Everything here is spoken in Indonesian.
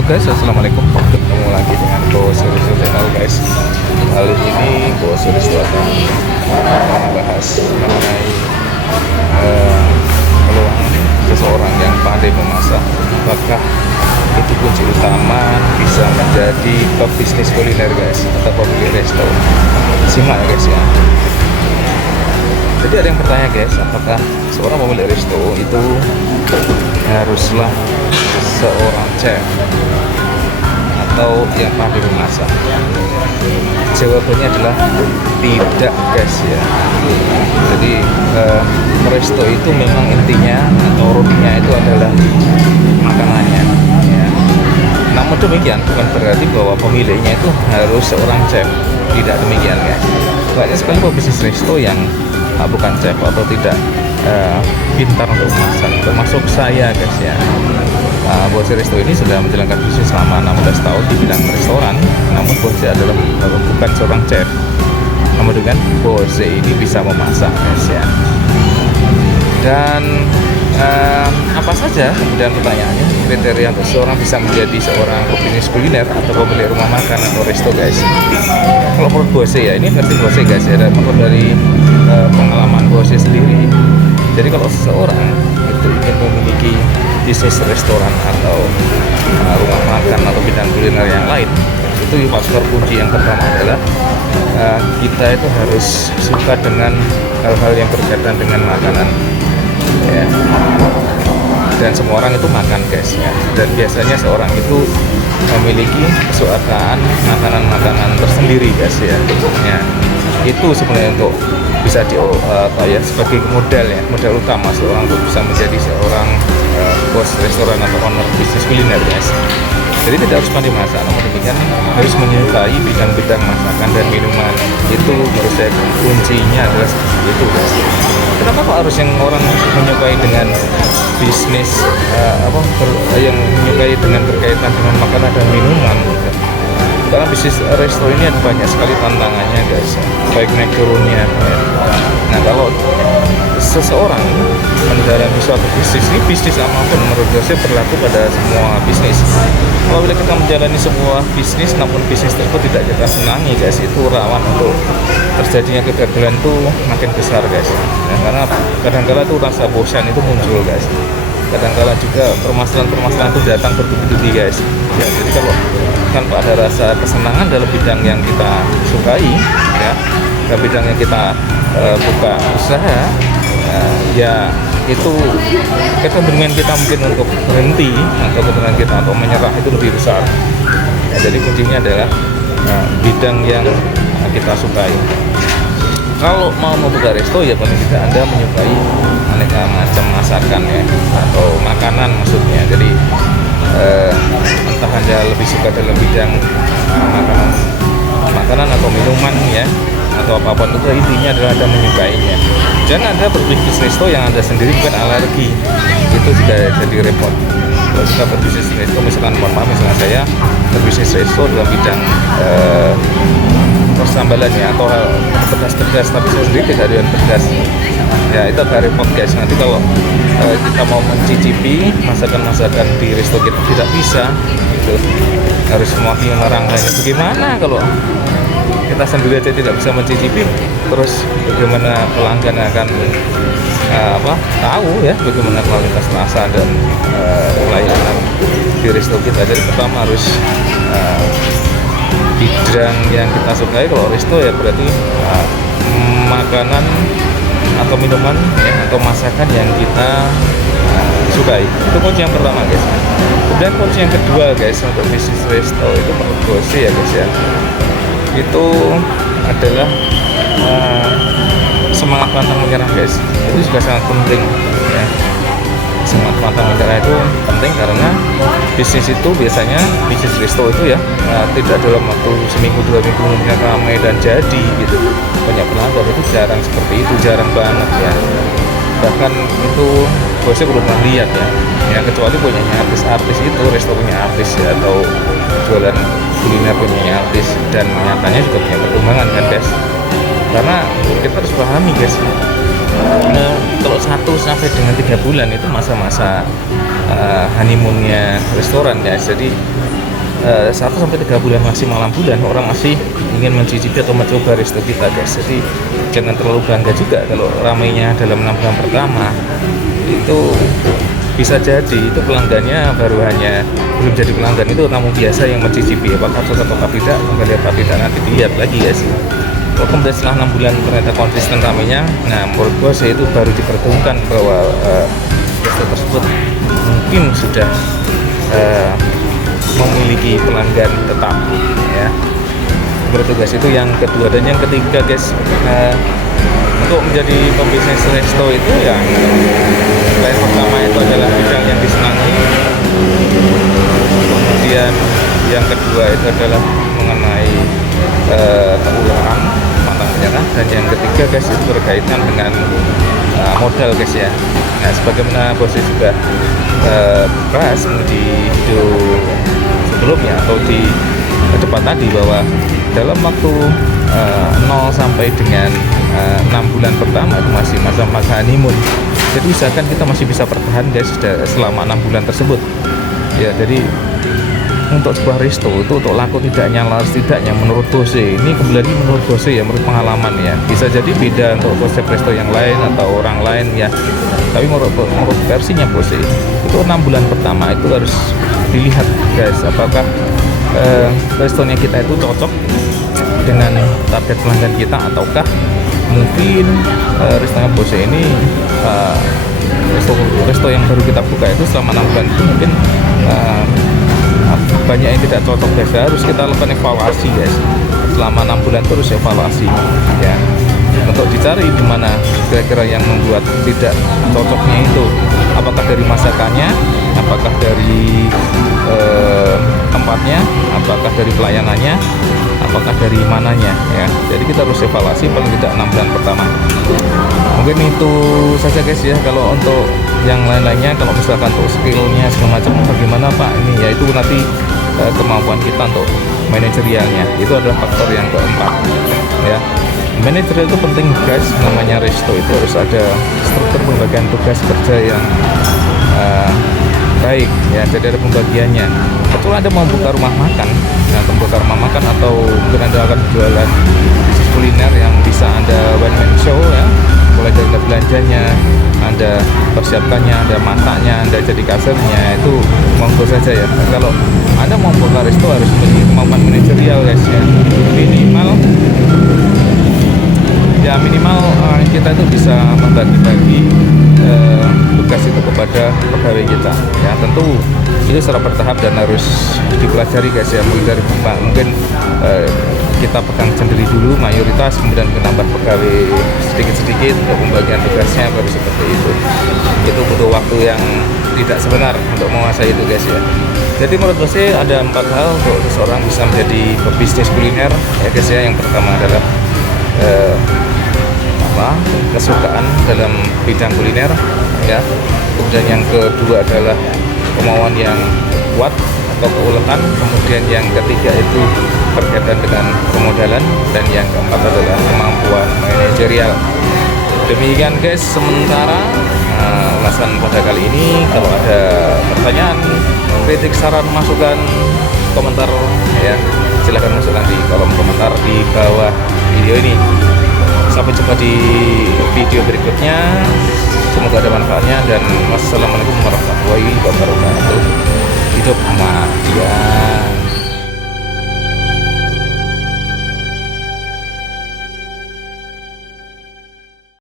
Halo guys, assalamualaikum. Ketemu lagi dengan Bos Risto Channel guys. Kali ini Bos Risto akan membahas mengenai peluang seseorang yang pandai memasak. Apakah itu kunci utama bisa menjadi pebisnis kuliner guys, atau pemilik resto? Simak ya guys ya. Jadi ada yang bertanya guys, apakah seorang pemilik resto itu haruslah seorang chef atau yang pandai memasak? Jawabannya adalah tidak guys ya. Jadi resto itu memang intinya atau rupinya itu adalah makanannya ya. Namun demikian bukan berarti bahwa pemiliknya itu harus seorang chef. Tidak demikian guys. Banyak sekali pebisnis resto yang bukan chef atau tidak pintar untuk memasak, termasuk saya guys ya. Bos Resto ini sudah menjalankan bisnis selama 16 tahun di bidang restoran, namun Bos adalah bukan seorang chef. Namun dengan Bos ini bisa memasak guys ya. Dan apa saja kemudian pertanyaannya, kriteria untuk seorang bisa menjadi seorang pebisnis kuliner atau pemilik rumah makan atau resto guys? Kalau menurut Bos ya, ini versi Bos guys ya, dan menurut dari pengalaman Bos sendiri. Jadi kalau seseorang itu ingin memiliki bisnis restoran atau rumah makan atau bidang kuliner yang lain, itu faktor kunci yang pertama adalah kita itu harus suka dengan hal-hal yang berkaitan dengan makanan ya. Dan semua orang itu makan guys ya, dan biasanya seorang itu memiliki kesukaan makanan-makanan tersendiri guys ya. Itu sebenarnya untuk bisa sebagai modal ya, modal utama seorang untuk bisa menjadi seorang bos restoran atau owner bisnis kuliner guys. Jadi tidak harus pandai masak, namun demikian harus menyukai bidang-bidang masakan dan minuman. Itu menurut saya kuncinya adalah seperti itu guys. Kenapa kok harus yang orang menyukai dengan bisnis yang menyukai dengan berkaitan dengan makanan dan minuman gitu? Karena bisnis resto ini ada banyak sekali tantangannya guys, baik naik turunnya ya. Nah kalau seseorang mendalami suatu bisnis, ini bisnis apapun menurut saya berlaku pada semua bisnis. Apabila kita menjalani sebuah bisnis namun bisnis tersebut tidak kita senangi guys, itu rawan untuk terjadinya kegagalan itu makin besar guys ya, karena kadang-kala tuh rasa bosan itu muncul guys. Kadang-kala juga permasalahan-permasalahan itu datang bertubi-tubi guys ya. Jadi kalau tanpa ada rasa kesenangan dalam bidang yang kita sukai ya, dalam bidang yang kita buka usaha ya, itu kecenderungan kita mungkin untuk berhenti atau kecenderungan kita untuk menyerah itu lebih besar ya. Jadi kuncinya adalah bidang yang kita sukai. Kalau mau membuka resto ya paling tidak Anda menyukai aneka macam masakan ya, atau makanan maksudnya. Jadi entah Anda lebih suka dalam bidang makanan atau minuman ya, atau apapun itu, intinya adalah Anda menyukainya. Dan Anda berbisnis resto yang Anda sendiri bukan alergi, itu juga jadi repot. Kalau kita berbisnis resto, misalkan misalnya saya berbisnis resto dalam bidang persambalan ya, atau pedas-pedas, tapi saya sendiri tidak ada pedas ya, itu agak repot guys. Nanti kalau kita mau mencicipi masakan-masakan di resto kita tidak bisa gitu, harus semakin merangkainya. Bagaimana kalau kita sendiri aja tidak bisa mencicipi, terus bagaimana pelanggan akan tahu ya bagaimana kualitas rasa dan pelayanan di resto kita. Jadi pertama harus bidang yang kita sukai. Kalau resto ya berarti makanan atau minuman ya, atau masakan yang kita sukai. Itu kunci yang pertama guys. Kemudian kunci yang kedua guys untuk bisnis resto itu menurut gue sih ya guys ya, itu adalah semangat pantang menyerah guys. Itu juga sangat penting ya. Semangat pantang menyerah itu penting karena bisnis itu biasanya, bisnis resto itu ya tidak dalam waktu seminggu 2 minggu kemudian ramai dan jadi gitu, banyak pelanggan. Itu jarang seperti itu, jarang banget ya. Bahkan itu bosnya belum pernah lihat ya, kecuali punyanya artis-artis, itu resto punya artis ya, atau jualan kuliner punya artis, dan nyatanya juga punya perkembangan kan guys. Karena kita harus pahami guys, kalau 1 sampai dengan 3 bulan itu masa-masa honeymoonnya restoran guys. Jadi 1 sampai 3 bulan maksimal 6 bulan orang masih ingin mencicipi atau mencoba resto kita guys. Jadi jangan terlalu bangga juga kalau ramainya dalam 6 bulan pertama. Itu bisa jadi itu pelanggannya baru hanya belum jadi pelanggan, itu tamu biasa yang mencicipi apakah cocok atau tidak, kembali apa tidak nanti dilihat lagi guys. Kalau kemudian setelah 6 bulan ternyata konsisten ramainya, nah menurut gue sih itu baru diperhitungkan bahwa resto tersebut mungkin sudah memiliki pelanggan tetap ya. Berarti guys, itu yang kedua. Dan yang ketiga guys, untuk menjadi pembisnis resto itu yang pertama itu adalah bidang yang disenangi, kemudian yang kedua itu adalah mengenai keuangan matangnya, dan yang ketiga guys itu berkaitan dengan modal guys ya. Nah sebagaimana bos sudah bahas di video sebelumnya atau di depan tadi, bahwa dalam waktu 0 sampai dengan 6 bulan pertama itu masih masa-masa honeymoon. Jadi usahakan kita masih bisa bertahan guys selama 6 bulan tersebut ya. Jadi untuk sebuah resto itu untuk laku tidaknya, laris tidaknya menurut Bose, ini kembali menurut Bose ya, menurut pengalaman ya. Bisa jadi beda untuk konsep resto yang lain atau orang lain ya, tapi menurut versinya Bose itu 6 bulan pertama itu harus dilihat guys, apakah restonya kita itu cocok dengan target pelanggan kita, ataukah mungkin restonya Bose ini resto yang baru kita buka itu selama 6 bulan itu mungkin banyak yang tidak cocok guys. Harus kita lakukan evaluasi guys selama 6 bulan, terus evaluasi ya, untuk dicari di mana kira-kira yang membuat tidak cocoknya itu, apakah dari masakannya, apakah dari tempatnya, apakah dari pelayanannya, apakah dari mananya ya. Jadi kita harus evaluasi paling tidak 6 bulan pertama. Mungkin itu saja guys ya. Kalau untuk yang lain-lainnya, kalau misalkan untuk skillnya segala macam bagaimana Pak, ini ya itu nanti kemampuan kita untuk manajerialnya, itu adalah faktor yang keempat ya. Manajerial itu penting guys, namanya resto itu harus ada struktur pembagian tugas kerja yang baik ya. Jadi ada pembagiannya. Kecuali Anda mau buka rumah makan, nah membuka rumah makan atau mungkin Anda akan jualan bisnis kuliner yang bisa Anda one man show ya, mulai dari belanjanya, Anda persiapkannya, Anda masaknya, Anda jadi kasirnya, itu monggo saja ya. Nah, kalau Anda mau buka resto harus memiliki kemampuan manajerial guys ya, minimal kita itu bisa membagi-bagi tugas itu kepada pegawai kita ya. Tentu itu secara bertahap dan harus dipelajari guys ya. Mungkin kita pegang sendiri dulu mayoritas, kemudian menambah pegawai sedikit-sedikit untuk pembagian tugasnya, baru seperti itu. Itu butuh waktu yang tidak sebentar untuk menguasai itu guys ya. Jadi menurut saya ada 4 hal untuk seseorang bisa menjadi pebisnis kuliner ya guys ya. Yang pertama adalah kesukaan dalam bidang kuliner ya. Kemudian yang kedua adalah kemauan yang kuat atau keuletan. Kemudian yang ketiga itu berkaitan dengan permodalan, dan yang keempat adalah kemampuan manajerial. Demikian guys sementara ulasan pada kali ini. Kalau ada pertanyaan, kritik, saran, masukan, komentar ya, silahkan masukkan di kolom komentar di bawah video ini. Sampai jumpa di video berikutnya, semoga ada manfaatnya, dan wassalamualaikum warahmatullahi wabarakatuh. Hidup Madya.